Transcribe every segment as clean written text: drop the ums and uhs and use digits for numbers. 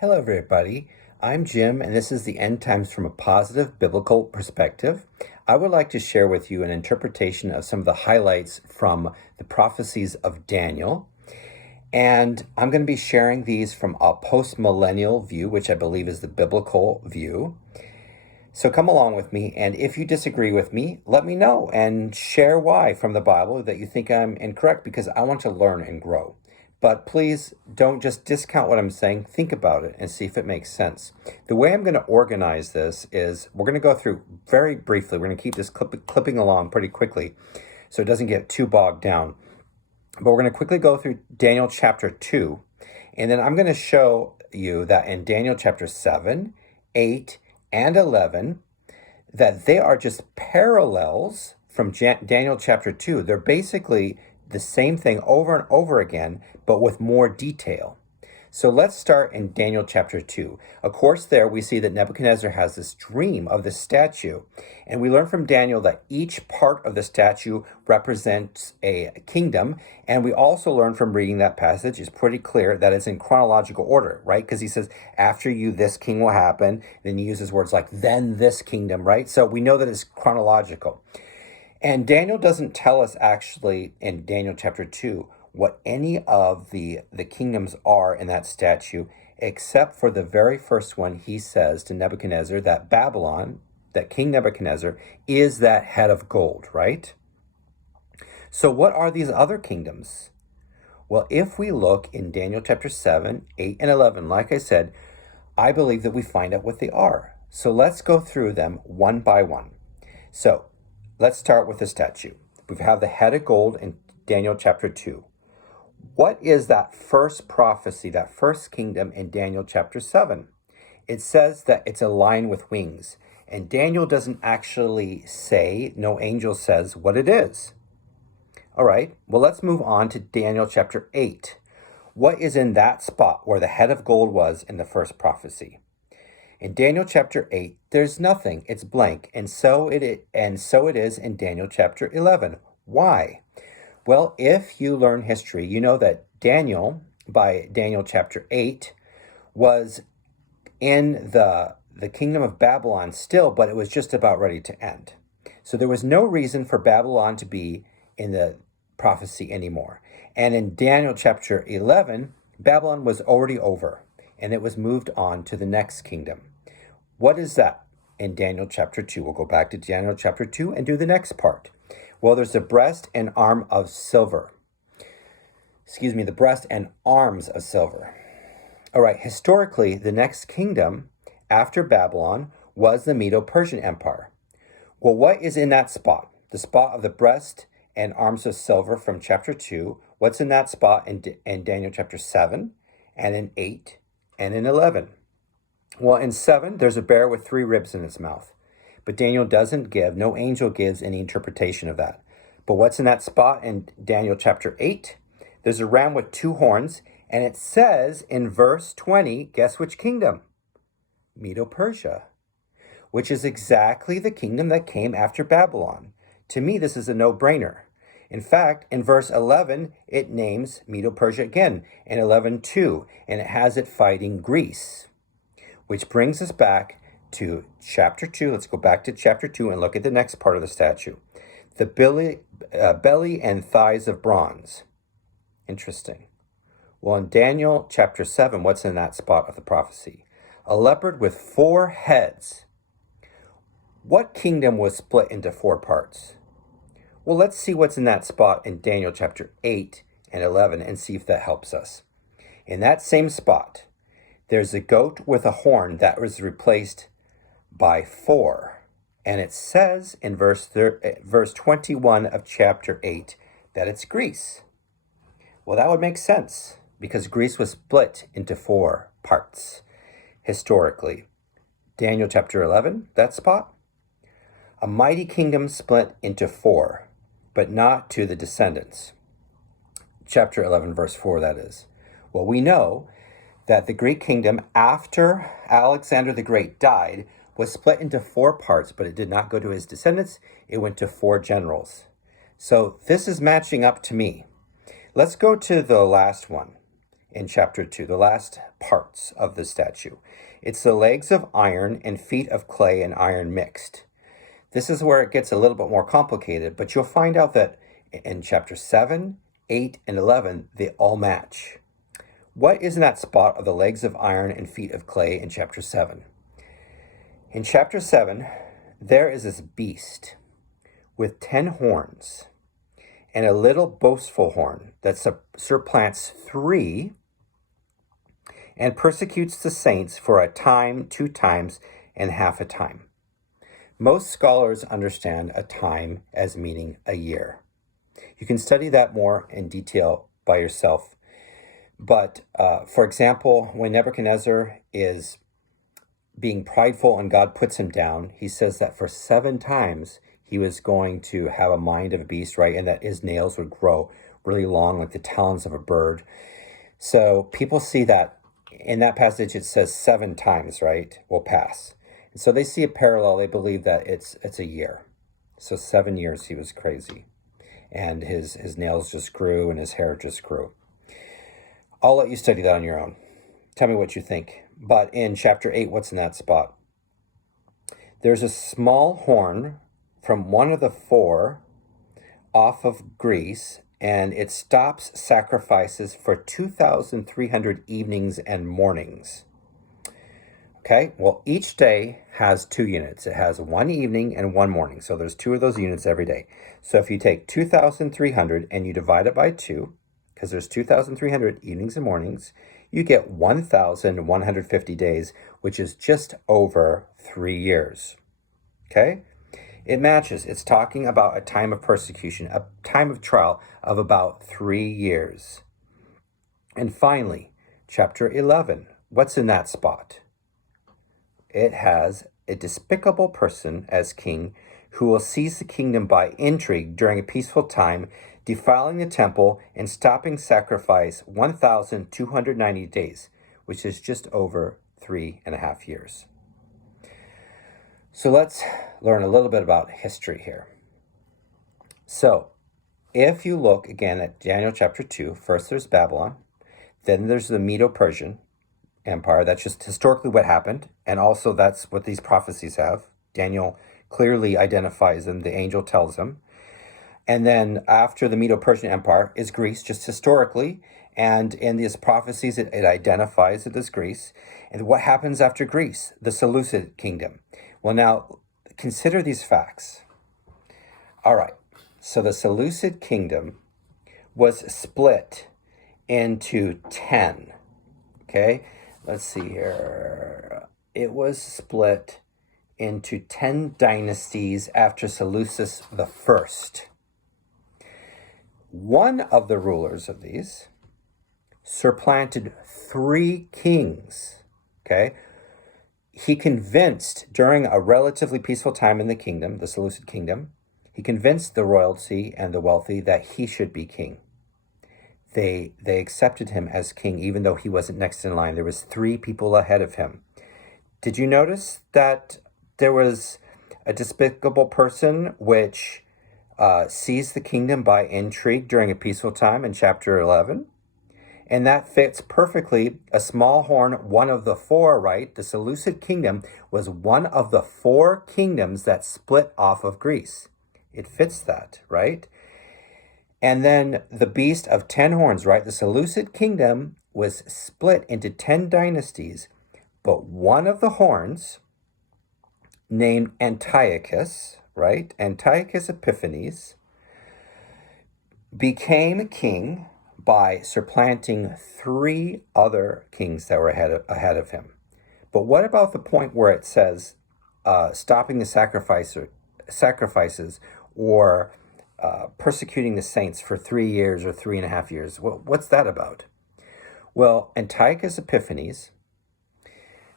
Hello, everybody. I'm Jim, and this is the End Times from a positive biblical perspective. I would like to share with you an interpretation of some of the highlights from the prophecies of Daniel. And I'm going to be sharing these from a postmillennial view, which I believe is the biblical view. So come along with me, and if you disagree with me, let me know and share why from the Bible that you think I'm incorrect, because I want to learn and grow. But please don't just discount what I'm saying. Think about it and see if it makes sense. The way I'm going to organize this is we're going to go through very briefly. We're going to keep this clipping along pretty quickly so it doesn't get too bogged down. But we're going to quickly go through Daniel chapter 2. And then I'm going to show you that in Daniel chapter 7, 8, and 11, that they are just parallels from Daniel chapter 2. They're basically the same thing over and over again, but with more detail. So let's start in Daniel chapter 2. Of course, there we see that Nebuchadnezzar has this dream of this statue. And we learn from Daniel that each part of the statue represents a kingdom. And we also learn from reading that passage, it's pretty clear that it's in chronological order, right? Because he says, after you, this king will happen. Then he uses words like, then this kingdom, right? So we know that it's chronological. And Daniel doesn't tell us actually in Daniel chapter 2 what any of the kingdoms are in that statue, except for the very first one. He says to Nebuchadnezzar that Babylon, that King Nebuchadnezzar, is that head of gold, right? So what are these other kingdoms? Well, if we look in Daniel chapter 7, 8, and 11, like I said, I believe that we find out what they are. So let's go through them one by one. So let's start with the statue. We have the head of gold in Daniel chapter 2. What is that first prophecy, that first kingdom in Daniel chapter 7? It says that it's a lion with wings. And Daniel doesn't actually say, no angel says what it is. All right, well, let's move on to Daniel chapter 8. What is in that spot where the head of gold was in the first prophecy? In Daniel chapter 8, there's nothing. It's blank. And so it is in Daniel chapter 11. Why? Well, if you learn history, you know that Daniel, by Daniel chapter 8, was in the kingdom of Babylon still, but it was just about ready to end. So there was no reason for Babylon to be in the prophecy anymore. And in Daniel chapter 11, Babylon was already over, and it was moved on to the next kingdom. What is that in Daniel chapter 2? We'll go back to Daniel chapter 2 and do the next part. Well, there's the breast and arm of silver. The breast and arms of silver. All right, historically, the next kingdom after Babylon was the Medo-Persian Empire. Well, what is in that spot? The spot of the breast and arms of silver from chapter 2. What's in that spot in Daniel chapter 7 and in 8 and in 11? Well, in 7, there's a bear with 3 ribs in its mouth. But Daniel doesn't give, no angel gives any interpretation of that. But what's in that spot in Daniel chapter 8? There's a ram with 2 horns, and it says in verse 20, guess which kingdom? Medo-Persia, which is exactly the kingdom that came after Babylon. To me, this is a no-brainer. In fact, in verse 11, it names Medo-Persia again, in 11:2, and it has it fighting Greece. Which brings us back to chapter 2. Let's go back to chapter 2 and look at the next part of the statue. The belly and thighs of bronze. Interesting. Well, in Daniel chapter 7, what's in that spot of the prophecy? A leopard with 4 heads. What kingdom was split into 4 parts? Well, let's see what's in that spot in Daniel chapter 8 and 11 and see if that helps us. In that same spot, there's a goat with a horn that was replaced by 4. And it says in verse 21 of chapter 8 that it's Greece. Well, that would make sense because Greece was split into 4 parts historically. Daniel chapter 11, that spot. A mighty kingdom split into 4, but not to the descendants. Chapter 11, verse 4, that is. Well, we know that the Greek kingdom after Alexander the Great died was split into 4 parts, but it did not go to his descendants. It went to 4 generals. So this is matching up to me. Let's go to the last one in chapter 2, the last parts of the statue. It's the legs of iron and feet of clay and iron mixed. This is where it gets a little bit more complicated, but you'll find out that in chapter 7, 8, and 11, they all match. What is in that spot of the legs of iron and feet of clay in chapter 7? In chapter 7, there is this beast with 10 horns and a little boastful horn that supplants 3 and persecutes the saints for a time, 2 times, and half a time. Most scholars understand a time as meaning a year. You can study that more in detail by yourself. But for example, when Nebuchadnezzar is being prideful and God puts him down, he says that for 7 times he was going to have a mind of a beast, right? And that his nails would grow really long like the talons of a bird. So people see that in that passage it says 7 times, right, will pass. And so they see a parallel. They believe that it's a year. So 7 years he was crazy. And his nails just grew and his hair just grew. I'll let you study that on your own. Tell me what you think. But in chapter 8, what's in that spot? There's a small horn from one of the 4 off of Greece, and it stops sacrifices for 2,300 evenings and mornings. Okay, well, each day has 2 units. It has 1 evening and 1 morning. So there's 2 of those units every day. So if you take 2,300 and you divide it by 2, because there's 2,300 evenings and mornings, you get 1,150 days, which is just over 3 years. Okay? It matches. It's talking about a time of persecution, a time of trial of about 3 years. And finally, chapter 11. What's in that spot? It has a despicable person as king who will seize the kingdom by intrigue during a peaceful time, defiling the temple and stopping sacrifice 1,290 days, which is just over 3.5 years. So let's learn a little bit about history here. So if you look again at Daniel chapter 2, first there's Babylon, then there's the Medo-Persian Empire. That's just historically what happened. And also that's what these prophecies have. Daniel clearly identifies them. The angel tells him. And then after the Medo-Persian Empire is Greece, just historically. And in these prophecies, it identifies it as Greece. And what happens after Greece? The Seleucid kingdom. Well, now consider these facts. All right. So the Seleucid kingdom was split into 10. Okay. Let's see here. It was split into 10 dynasties after Seleucus the First. One of the rulers of these supplanted 3 kings. Okay. He convinced, during a relatively peaceful time in the kingdom, the Seleucid kingdom, he convinced the royalty and the wealthy that he should be king. They accepted him as king, even though he wasn't next in line. There was 3 people ahead of him. Did you notice that there was a despicable person which seized the kingdom by intrigue during a peaceful time in chapter 11? And that fits perfectly. A small horn, one of the 4, right? The Seleucid kingdom was one of the 4 kingdoms that split off of Greece. It fits that, right? And then the beast of 10 horns, right? The Seleucid kingdom was split into 10 dynasties, but one of the horns, named Antiochus, right? Antiochus Epiphanes, became king by supplanting 3 other kings that were ahead of him. But what about the point where it says stopping the sacrifices or persecuting the saints for 3 years or 3.5 years? What's that about? Well, Antiochus Epiphanes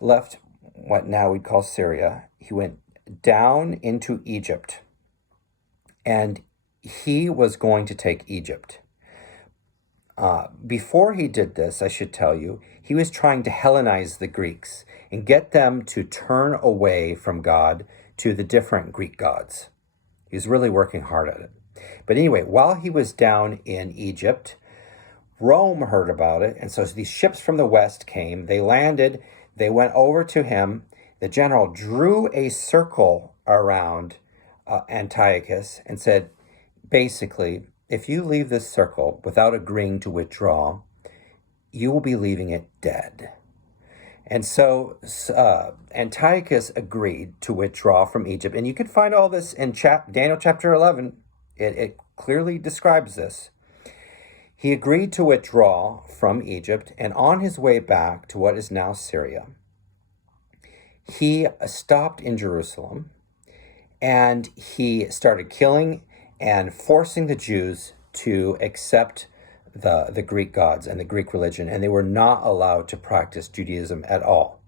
left what now we'd call Syria. He went down into Egypt, and he was going to take Egypt. Before he did this, I should tell you, he was trying to Hellenize the Greeks and get them to turn away from God to the different Greek gods. He was really working hard at it. But anyway, while he was down in Egypt, Rome heard about it, and so these ships from the west came. They landed, they went over to him. The general drew a circle around Antiochus and said, basically, if you leave this circle without agreeing to withdraw, you will be leaving it dead. And so Antiochus agreed to withdraw from Egypt. And you can find all this in Daniel chapter 11. It clearly describes this. He agreed to withdraw from Egypt, and on his way back to what is now Syria, he stopped in Jerusalem, and he started killing and forcing the Jews to accept the Greek gods and the Greek religion, and they were not allowed to practice Judaism at all.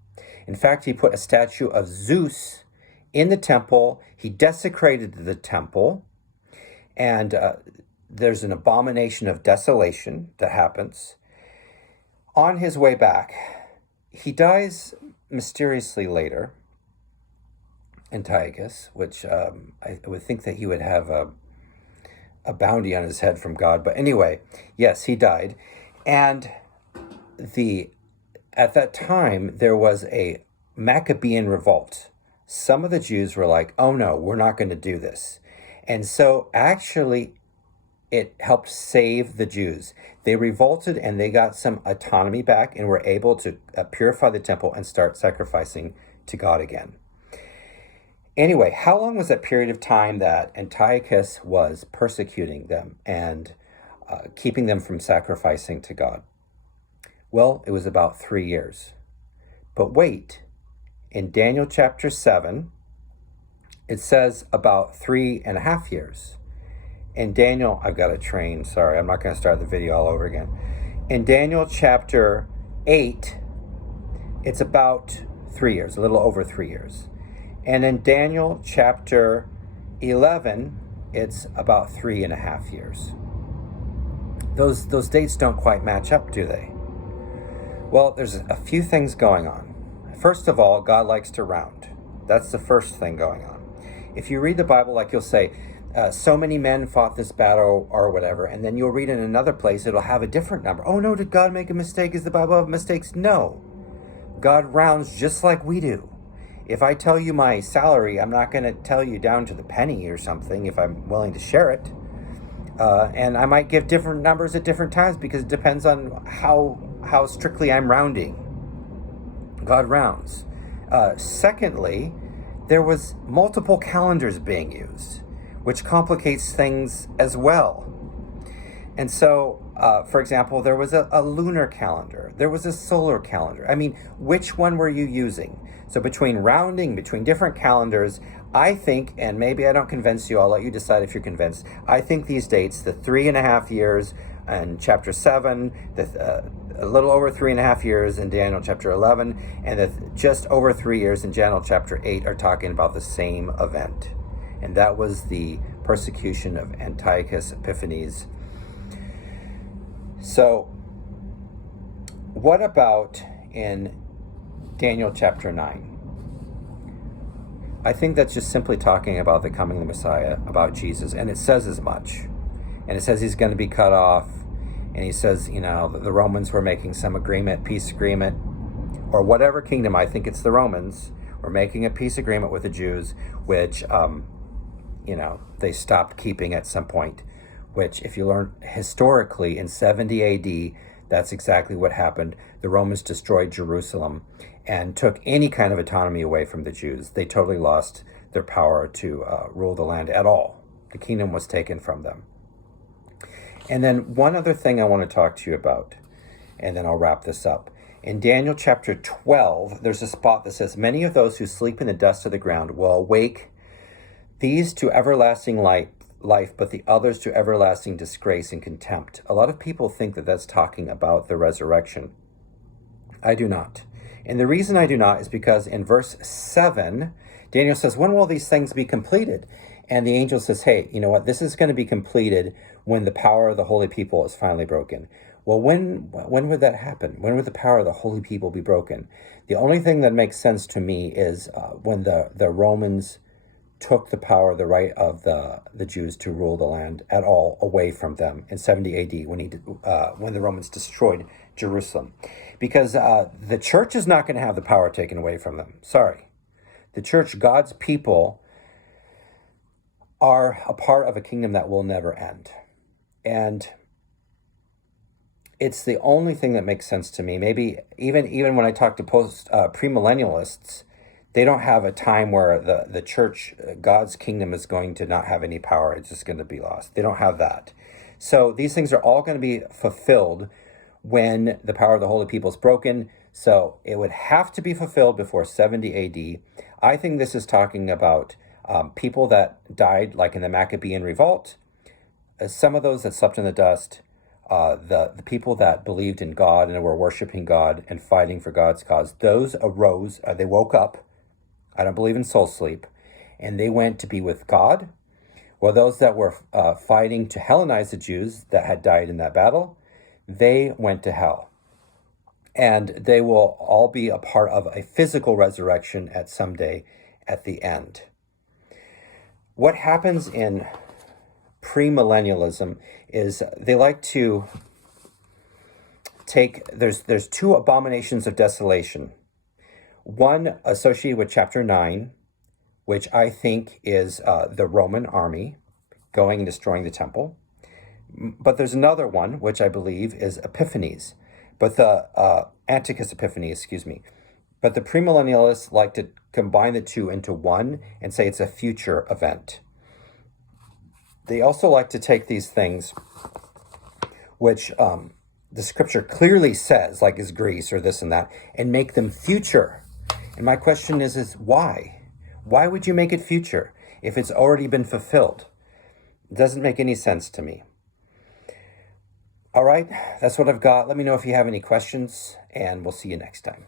In fact, he put a statue of Zeus in the temple. He desecrated the temple, and there's an abomination of desolation that happens. On his way back, he dies mysteriously later, Antiochus, which I would think that he would have a bounty on his head from God. But anyway, yes, he died. And at that time, there was a Maccabean revolt. Some of the Jews were like, oh no, we're not going to do this. And so actually, it helped save the Jews. They revolted and they got some autonomy back and were able to purify the temple and start sacrificing to God again. Anyway, how long was that period of time that Antiochus was persecuting them and keeping them from sacrificing to God? Well, it was about 3 years. But wait, in Daniel chapter 7, it says about 3.5 years. In Daniel, I've got a train, sorry, I'm not going to start the video all over again. In Daniel chapter 8, it's about 3 years, a little over 3 years. And in Daniel chapter 11, it's about 3.5 years. Those dates don't quite match up, do they? Well, there's a few things going on. First of all, God likes to round. That's the first thing going on. If you read the Bible, like you'll say, so many men fought this battle or whatever, and then you'll read in another place, it'll have a different number. Oh no, did God make a mistake? Is the Bible have mistakes? No. God rounds just like we do. If I tell you my salary, I'm not going to tell you down to the penny or something if I'm willing to share it. And I might give different numbers at different times because it depends on how strictly I'm rounding. God rounds. Secondly, there was multiple calendars being used, which complicates things as well. And so, for example, there was a lunar calendar. There was a solar calendar. I mean, which one were you using? So between rounding, between different calendars, I think, and maybe I don't convince you, I'll let you decide if you're convinced. I think these dates, the 3.5 years in chapter 7, a little over 3.5 years in Daniel chapter 11, and just over 3 years in Daniel chapter 8 are talking about the same event. And that was the persecution of Antiochus Epiphanes. So, what about in Daniel chapter 9? I think that's just simply talking about the coming of the Messiah, about Jesus, and it says as much. And it says he's going to be cut off, and he says, the Romans were making some agreement, peace agreement, or whatever kingdom, I think it's the Romans, were making a peace agreement with the Jews, which, they stopped keeping at some point, which if you learn historically in 70 AD, that's exactly what happened. The Romans destroyed Jerusalem and took any kind of autonomy away from the Jews. They totally lost their power to rule the land at all. The kingdom was taken from them. And then one other thing I want to talk to you about, and then I'll wrap this up. In Daniel chapter 12, there's a spot that says, many of those who sleep in the dust of the ground will awake, these to everlasting life, but the others to everlasting disgrace and contempt. A lot of people think that that's talking about the resurrection. I do not. And the reason I do not is because in verse 7, Daniel says, when will these things be completed? And the angel says, hey, you know what? This is going to be completed when the power of the holy people is finally broken. Well, when would that happen? When would the power of the holy people be broken? The only thing that makes sense to me is when the Romans took the power, the right of the Jews to rule the land at all away from them in 70 AD when the Romans destroyed Jerusalem. Because the church is not going to have the power taken away from them. Sorry. The church, God's people, are a part of a kingdom that will never end. And it's the only thing that makes sense to me. Maybe even when I talk to premillennialists, they don't have a time where the church, God's kingdom, is going to not have any power. It's just going to be lost. They don't have that. So these things are all going to be fulfilled when the power of the holy people is broken. So it would have to be fulfilled before 70 AD. I think this is talking about people that died, like in the Maccabean revolt, some of those that slept in the dust, the people that believed in God and were worshiping God and fighting for God's cause. Those arose, they woke up. I don't believe in soul sleep. And they went to be with God. Well, those that were fighting to Hellenize the Jews that had died in that battle, they went to hell. And they will all be a part of a physical resurrection at some day at the end. What happens in premillennialism is they like to take, there's two abominations of desolation. One associated with chapter 9, which I think is the Roman army going and destroying the temple. But there's another one, which I believe is Epiphanes, but the Antiochus Epiphanes, excuse me. But the premillennialists like to combine the two into one and say it's a future event. They also like to take these things, which the scripture clearly says, like is Greece or this and that, and make them future. And my question is why? Why would you make it future if it's already been fulfilled? It doesn't make any sense to me. All right, that's what I've got. Let me know if you have any questions, and we'll see you next time.